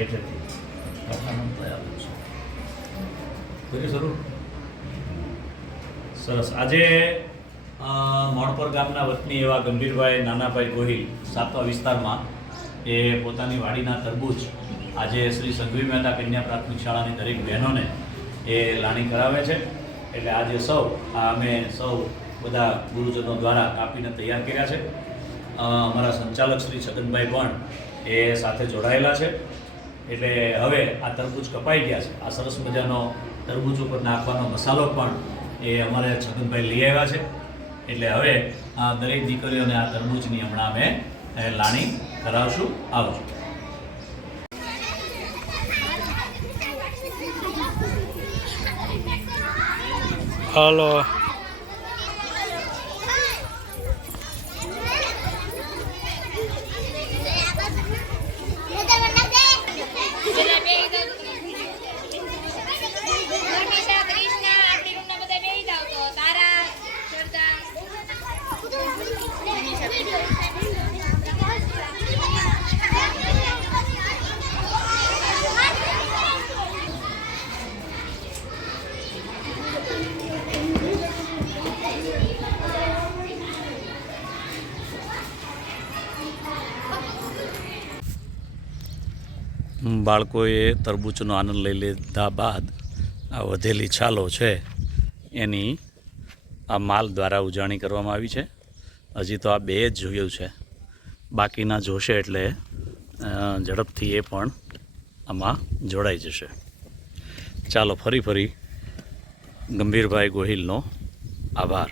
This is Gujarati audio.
હેઠળથી છે. શરૂ. સરસ. આજે મોણપર ગામના વતની એવા ગંભીરભાઈ નાનાભાઈ ગોહિલ સાતવા વિસ્તારમાં એ પોતાની વાડીના તરબૂચ આજે શ્રી સંઘવી મહેતા કન્યા પ્રાથમિક શાળાની દરેક બહેનોને એ લાણી કરાવે છે. એટલે આજે સૌ, આ અમે સૌ બધા ગુરુજનો દ્વારા કાપીને તૈયાર કર્યા છે. અમારા સંચાલક શ્રી છગનભાઈ પણ એ સાથે જોડાયેલા છે. એટલે હવે આ તરબૂચ કપાઈ ગયા છે. આ સરસ મજાનો તરબૂચ ઉપર નાખવાનો મસાલો પણ એ અમારે છગનભાઈ લઈ આવ્યા છે. એટલે હવે આ દરેક દીકરીઓને આ તરબૂચની હમણાં અમે લાણી કરાવશું આવજો હલો. બાળકોએ તરબૂચનો આનંદ લઈ લીધા બાદ આ વધેલી છાલો છે એની આ માલ દ્વારા ઉજાણી કરવામાં આવી છે. હજી તો આ બે જ જોયું છે. બાકીના જોશે એટલે ઝડપથી એ પણ આમાં જોડાઈ જશે. ચાલો ફરી ફરી ગંભીરભાઈ ગોહિલનો આભાર.